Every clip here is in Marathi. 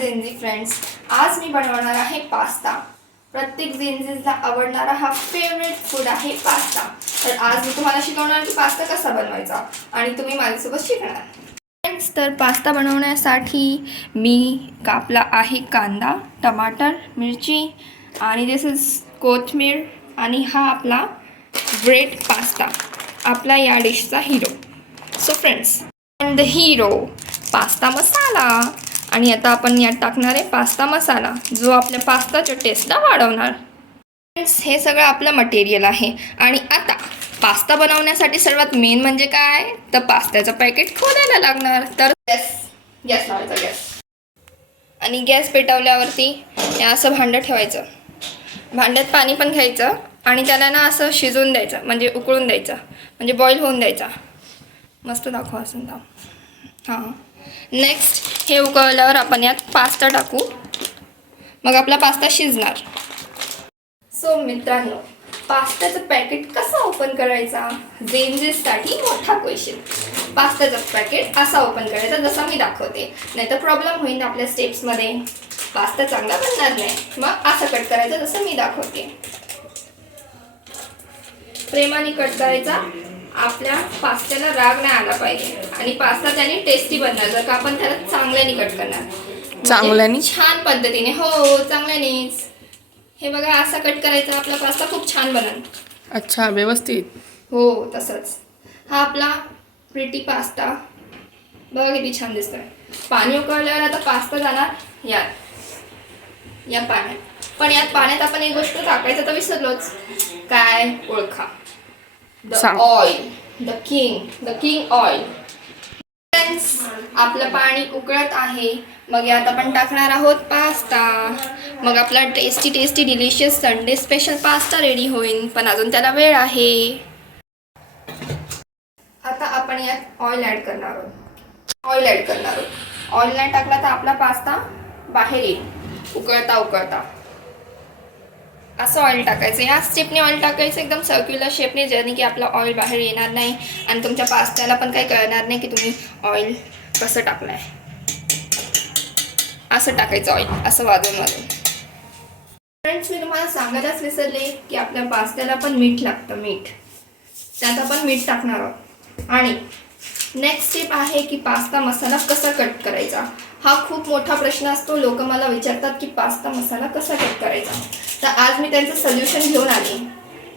जेनजी फ्रेंड्स, आज मी बनवणार आहे पास्ता। प्रत्येक जेनजीला आवडणारा हा फेवरेट फूड आहे पास्ता। तर आज मी तुम्हाला शिकवणार की पास्ता कसा बनवायचा आणि तुम्ही माझ्यासोबत शिकणार। फ्रेंड्स, तर पास्ता बनवण्यासाठी मी कापला आहे कांदा, टमाटर, मिरची आणि दिस इज कोथिंबीर आणि हा आपला ब्रेड पास्ता, आपला या डिशचा hero. So friends, and the hero pasta masala. आणि आता आपण यात टाकणार आहे पास्ता मसाला, जो आपल्या पास्ताच्या टेस्टला वाढवणार। फ्रेंड्स, हे सगळं आपलं मटेरियल आहे। आणि आता पास्ता बनवण्यासाठी सर्वात मेन म्हणजे काय, तर पास्त्याचं पॅकेट खोलायला लागणार। तर गॅस लावायचा, गॅस आणि गॅस पेटवल्यावरती हे असं भांडं ठेवायचं। भांड्यात पाणी पण घ्यायचं आणि त्याला ना असं शिजवून द्यायचं, म्हणजे उकळून द्यायचं, म्हणजे बॉईल होऊन द्यायचा। मस्त दाखव असं दाव। हां, नेक्स्ट हे उकळल्यावर आपण यात पास्ता टाकू, मग आपला पास्ता शिजणार। सो मित्रांनो, पास्त्याचं पॅकेट कसं ओपन करायचा, जेनजीसाठी मोठा क्वेश्चन। पास्त्याचं पॅकेट असा ओपन करायचा जसा मी दाखवते, नाहीतर प्रॉब्लेम होईल आपल्या स्टेप्समध्ये, पास्ता चांगला बनणार नाही। मग असं कट करायचं जसं मी दाखवते, प्रेमाने कट करायचा। आपल्या पास्त्याला राग नाही आला पाहिजे आणि पास्ता त्याने टेस्टी बनणार जर का आपण त्याला चांगल्याने कट करणार, चांगल्याने, छान पद्धतीने। हो, चांगल्यानेच। हे बघा, असा कट करायचा, आपला पास्ता खूप छान बनल। अच्छा, व्यवस्थित। हो, तसंच। हा आपला प्रिटी पास्ता बघा किती छान दिसतोय। पाणी उकळल्यावर आता पास्ता जाणार या पाण्यात। पण यात पाण्यात आपण एक गोष्ट टाकायचं तर विसरलोच, काय ओळखा, the oil, the king oil. Friends, आपलं पाणी उकळत आहे, मग यात आपण टाकणार आहोत पास्ता। मग आपला tasty delicious Sunday special pasta ready होईल, पण अजून त्याला वेळ आहे। आता आपण यात ऑइल ॲड करणार आहोत। ऑइल नाही टाकला तर आपला पास्ता बाहेर येईल उकळता। असं ऑइल टाकायचं, या स्टेपने ऑइल टाकायचं एकदम सर्क्युलर शेपने, ज्याने की आपलं ऑइल बाहेर येणार नाही आणि तुमच्या पास्त्याला पण काही कळणार नाही की तुम्ही ऑइल कसं टाकलं आहे। असं टाकायचं ऑइल, असं वाजून। फ्रेंड्स, मी तुम्हाला सांगायलाच विसरले की आपल्या पास्त्याला पण मीठ लागतं, त्यात आपण मीठ टाकणार आहोत। आणि नेक्स्ट स्टेप आहे की पास्ता मसाला कसा कट करायचा। हा खूप मोठा प्रश्न असतो, लोक मला विचारतात की पास्ता मसाला कसा कट करायचा। तर आज मी त्यांचं सोल्युशन घेऊन आले।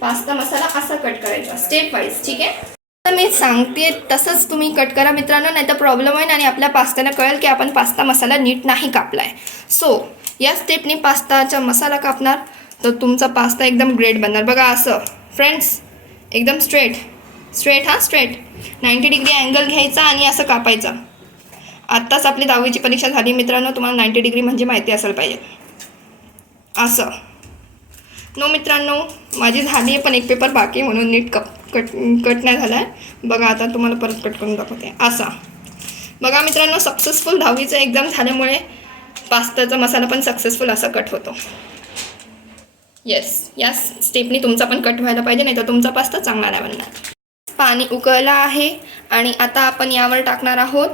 पास्ता मसाला असा कट करायचा स्टेप वाईज, ठीक आहे। तर मी सांगते तसंच तुम्ही कट करा मित्रांनो, नाही तर प्रॉब्लेम होईल आणि आपल्या पास्त्याला कळेल की आपण पास्ता मसाला नीट नाही कापलाय। सो या स्टेपने पास्ताचा मसाला कापणार तर तुमचा पास्ता एकदम ग्रेट बनणार। बघा असं फ्रेंड्स, एकदम स्ट्रेट 90 डिग्री अँगल घ्यायचा आणि असं कापायचं। आत्ताच आपली 10वीची परीक्षा झाली मित्रांनो, तुम्हाला 90 डिग्री म्हणजे माहिती असायला पाहिजे। असं नो मित्रांनो, माझी झाली आहे पण एक पेपर बाकी म्हणून नीट कट नाही झाला आहे। बघा, आता तुम्हाला परत कट करून दाखवते। असा बघा मित्रांनो, सक्सेसफुल 10वीचं एक्झाम झाल्यामुळे पास्त्याचा मसाला पण सक्सेसफुल असा कट होतो। येस, या स्टेपनी तुमचा पण कट व्हायला पाहिजे, नाही तर तुमचा पास्ता चांगला नाही बनणार। पाणी उकळलं आहे आणि आता आपण यावर टाकणार आहोत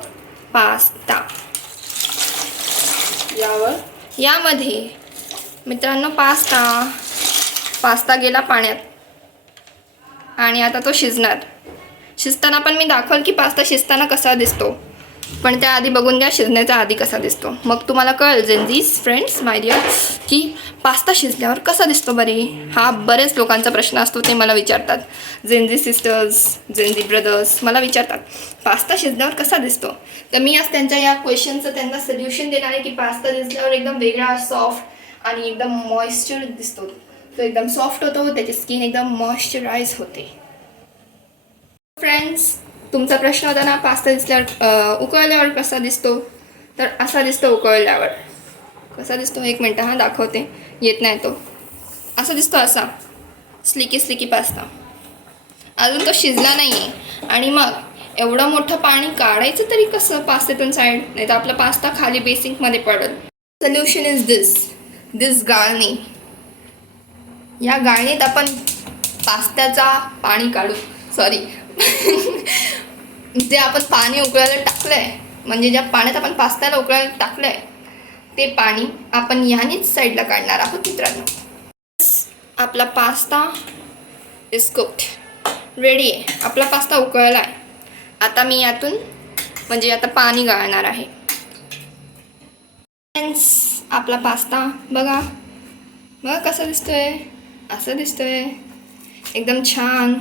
पास्ता। यामध्ये मित्रांनो पास्ता गेला पाण्यात आणि आता तो शिजताना पण मी दाखवल की पास्ता शिजताना कसा दिसतो, पण त्याआधी बघून घ्या शिजण्याच्या आधी कसा दिसतो, मग तुम्हाला कळेल जेनजीज फ्रेंड्स माय डिअर की पास्ता शिजल्यावर कसा दिसतो बरे। हा बरेच लोकांचा प्रश्न असतो, ते मला विचारतात, जेनजी सिस्टर्स, जेनजी ब्रदर्स मला विचारतात पास्ता शिजल्यावर कसा दिसतो। तर मी आज त्यांच्या या क्वेश्चनचं त्यांना सोल्युशन देणार आहे की पास्ता दिसल्यावर एकदम वेगळा सॉफ्ट आणि एकदम मॉइश्चर दिसतो, तो एकदम सॉफ्ट होतो, त्याची स्किन एकदम मॉइश्चराइज होते। फ्रेंड्स, तुमचा प्रश्न होता ना पास्ता दिसल्यावर उकळल्यावर कसा दिसतो, तर असा दिसतो उकळल्यावर। कसा दिसतो, एक मिनटं हां दाखवते, येत नाही तो, असा दिसतो, असा स्लिकी पास्ता। अजून तो शिजला नाही आहे आणि मग एवढं मोठं पाणी काढायचं तरी कसं पास्त्यातून साईड, नाही तर आपला पास्ता खाली बेसिंकमध्ये पडेल। सोल्युशन इज दिस गाळणी। या गाळणीत आपण पास्त्याचा पाणी काढू, जे आपण पाणी उकळायला टाकलं आहे, म्हणजे ज्या पाण्यात आपण पास्त्याला उकळायला टाकलं आहे ते पाणी आपण ह्यानेच साईडला काढणार आहोत मित्रांनो. आपला पास्ता इज कुक्ड, रेडी आहे. आपला पास्ता उकळला आहे. आता मी यातून म्हणजे आता पाणी गाळणार आहे. फ्रेंड्स, आपला पास्ता बघा कसा दिसतोय. असं दिसतोय, एकदम छान.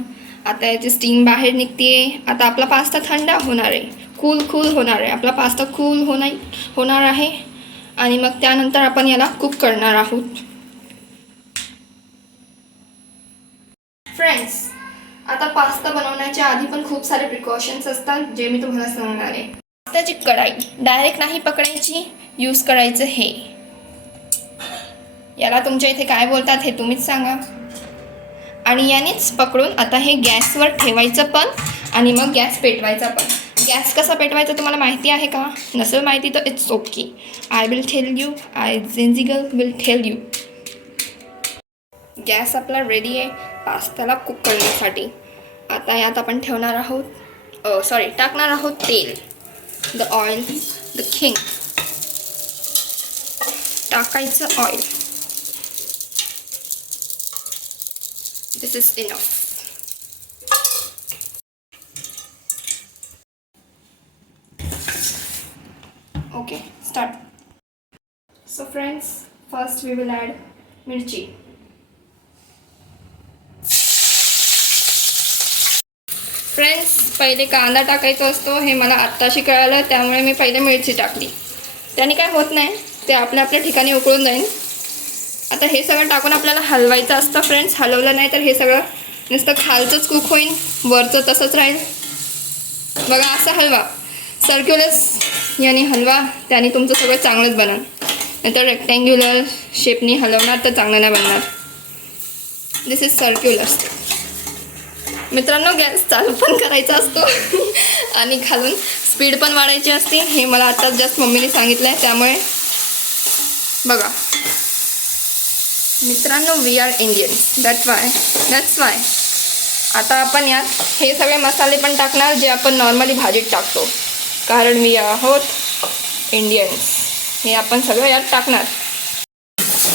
आता याची स्टीम बाहेर निघते. आता आपला पास्ता थंड होणार आहे, कूल होणार आहे. आपला पास्ता कूल होणार आहे आणि मग त्यानंतर आपण याला कुक करणार आहोत. फ्रेंड्स, आता पास्ता बनवण्याच्या आधी पण खूप सारे प्रिकॉशन्स असतात जे मी तुम्हाला सांगणार आहे. पास्त्याची कढाई डायरेक्ट नाही पकडायची, यूज करायचं हे. याला तुमच्या इथे काय बोलतात हे तुम्हीच सांगा. आणि यानेच पकडून आता हे गॅसवर ठेवायचं पण आणि मग गॅस पेटवायचा पण. गॅस कसा पेटवायचा तुम्हाला माहिती आहे का? नसेल माहिती तर it's okay, I will tell you. I Gen Z girl will tell you. Gas आपला रेडी आहे पास्त्याला कुक करण्यासाठी. आता यात आपण ठेवणार आहोत टाकणार आहोत तेल. The oil, the king. टाकायचं oil. This is enough. Okay, start. So friends, first we will add mirchi. Friends, पहिले कांदा टाकायचा असतो हे मला आत्ताशी कळालं, त्यामुळे मी पहिले मिरची टाकली. त्याने काय होत नाही, ते आपल्या ठिकाणी उकळून जाईल. आता हे सगळं टाकून आपल्याला हलवायचं असतं. फ्रेंड्स, हलवलं नाही तर हे सगळं नुसतं खालचंच कुक होईल, वरचं तसंच राहील. बघा, असं हलवा, सर्क्युलस याने हलवा, त्याने तुमचं सगळं चांगलंच बनणार. नाहीतर रेक्टँग्युलर शेपनी हलवणार तर चांगलं नाही बनणार. दिस इज सर्क्युलस. मित्रांनो, गॅस चालू पण करायचा असतो आणि खालून स्पीड पण वाढायची असते. हे मला आत्ताच जस्ट मम्मीने सांगितलं आहे, त्यामुळे बघा मित्रांनो, we are Indians, that's why. आता आपण यात हे सगळे मसाले पण टाकणार जे आपण नॉर्मली भाजीत टाकतो, कारण वी आहोत इंडियन्स. हे आपण सगळं यात टाकणार.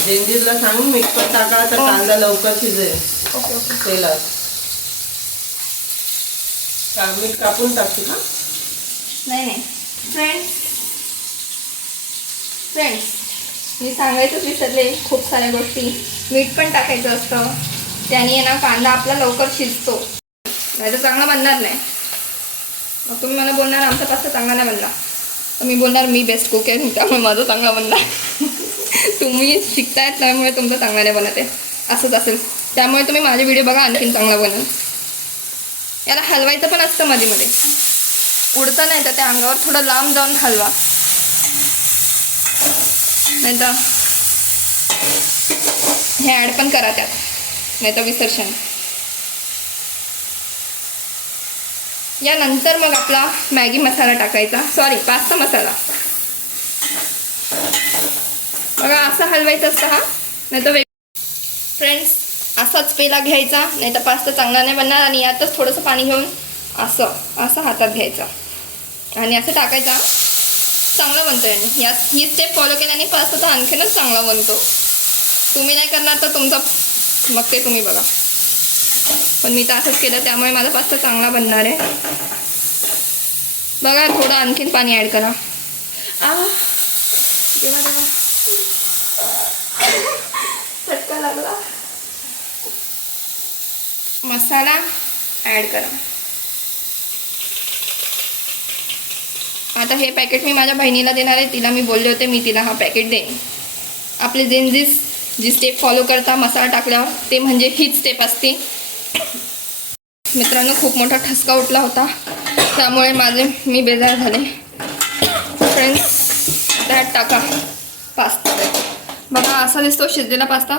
जेंजीरला सांगून मीठ पण टाका तर कांदा लवकर शिजेल. ओके तेलात मीठ कापून टाकते का? नाही. फ्रेंड्स, मी सांगायचंच विसरले खूप साऱ्या गोष्टी. मीठ पण टाकायचं असतं, त्याने ना कांदा आपला लवकर शिजतो, नाही तर चांगला बनणार नाही. मग तुम्ही मला बोलणार आमचा पास्ता चांगला नाही बनला, तर मी बोलणार मी बेस्ट कुक आहे त्यामुळे माझं चांगला बनला. तुम्ही शिकतायत त्यामुळे तुमचं चांगला नाही बनत आहे, असंच असेल. त्यामुळे तुम्ही माझे व्हिडिओ बघा, आणखीन चांगला बनल. याला हलवायचं पण असतं मध्ये उडतं नाही तर त्या अंगावर थोडं लांब जाऊन हलवा, नाही तर हे ॲड पण करा त्यात, नाही तर विसर्शन. यानंतर मग आपला मॅगी मसाला टाकायचा, पास्ता मसाला. बघा, असं हलवायचं असतं हा, नाही तर फ्रेंड्स असाच पेला घ्यायचा, नाही तर पास्ता चांगला नाही बनणार. आणि यातच थोडंसं पाणी घेऊन असं हातात घ्यायचं आणि असं टाकायचा, चांगला बनतो. आणि यात ही स्टेप फॉलो केल्याने पास्ता तर आणखीनच चांगला बनतो. तुम्ही नाही करणार तर तुमचा मग ते तुम्ही बघा, पण मी तर असंच केलं त्यामुळे माझा पास्ता चांगला बनणार आहे. बघा, थोडं आणखीन पाणी ॲड करा. चटका लागला. मसाला ॲड करा. आता हे पॅकेट मी माझ्या बहिणीला देणार आहे. तिला मी बोलले होते मी तिला हा पॅकेट देईन. आपले जेन्झीस जी स्टेप फॉलो करता मसाला टाकल्यावर, ते म्हणजे हीच स्टेप असते. मित्रांनो, खूप मोठा ठसका उठला होता, त्यामुळे मी बेजार झाले. फ्रेंड्स, त्यात टाका पास्ता. बघा, असा दिसतो शिजलेला पास्ता.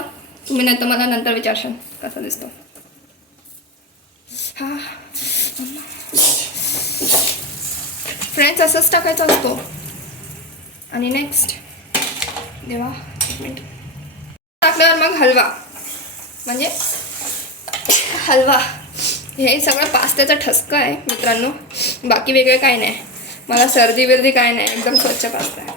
तुम्ही नाही तर मला नंतर विचारशाल कसा दिसतो. फ्रेंड्स, असंच टाकायचा असतो. आणि नेक्स्ट देवा एक मिनिट, टाकल्यावर मग म्हणजे हलवा. हे सगळं पास्त्याचा ठसका आहे मित्रांनो, बाकी वेगळं काय नाही. मला सर्दी बिर्दी काय नाही, एकदम स्वच्छ पास्ता आहे.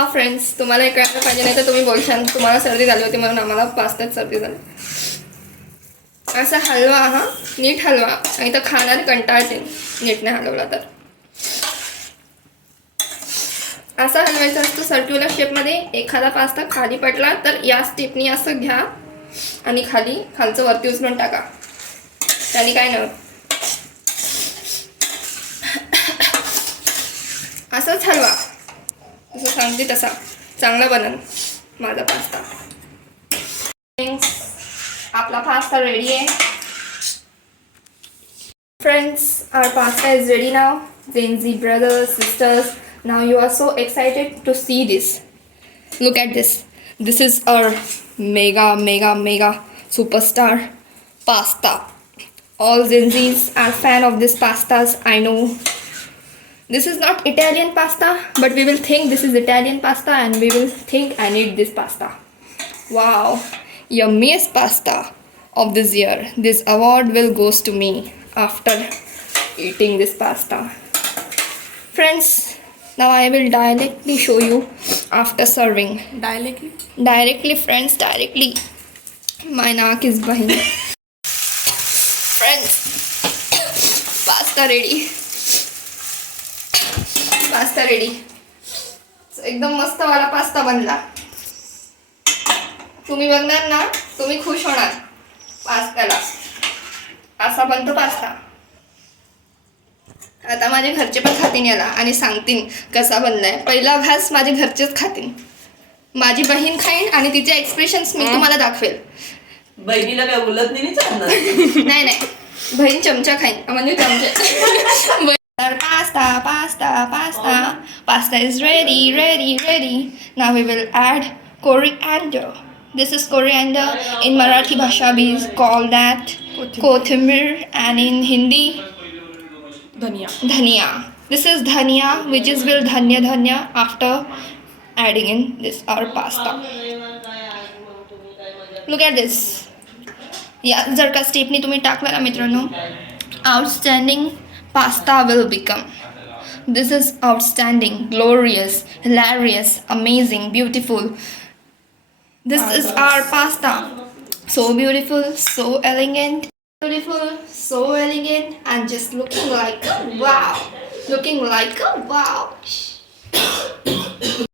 हा फ्रेंड्स, तुम्हाला हे कळायला पाहिजे, नाही तर तुम्ही बोलशाल तुम्हाला सर्दी झाली होती म्हणून आम्हाला पास्त्यात सर्दी झाली. असा हलवा हा, नीट हलवा, नाही तर खाणार कंटाळते नीट नाही हलवला तर. असा हलवायचा असतो सर्क्युलर शेपमध्ये. एखादा पास्ता खाली पडला तर या स्टेपनी असं घ्या आणि खालचं वरती उचलून टाका. त्याने काय नाही होत. असंच हलवा, जसं सांगते तसा चांगला बनन माझा पास्ता. आपला पास्ता रेडी आहे. Friends, our pasta is ready now. Gen Z brothers, sisters, now you are so excited to see this. Look at this. This is our mega superstar pasta. All Gen Zs are fan of this pastas, I know. This is not Italian pasta, but we will think this is Italian pasta and we will think and eat this pasta. Wow, yummiest pasta of this year. This award will goes to me after eating this pasta. Friends, now I will directly show you after serving. Directly friends, directly. My naak is behind. Friends, pasta ready. Pasta ready. एकदम मस्त वाला पास्ता बनला. तुम्ही बघणार ना, तुम्ही खुश होणार पास्त्याला. असा बनतो पास्ता. आता माझे घरचे पण खातीन याला आणि सांगतील कसा बनलाय. पहिला घास माझे घरचेच खातील, माझी बहीण खाईन आणि तिचे एक्सप्रेशन्स मी तुम्हाला दाखवेल. बहिणीला काय बोलत नाही चालणार. नाही, बहीण चमचा खाईन म्हणजे चमचे. Pasta is ready. Now we will add coriander. This is coriander. In Marathi bhasha we call that kothimir, and in Hindi dhania. This is dhania, which is will dhanya after adding in this our pasta. Look at this. या जर का स्टेपनी तुम्ही टाकला ना मित्रांनो, outstanding pasta will become. This is outstanding, glorious, hilarious, amazing, beautiful. This is our pasta. So beautiful, so elegant. Beautiful, so elegant, and just looking like a wow.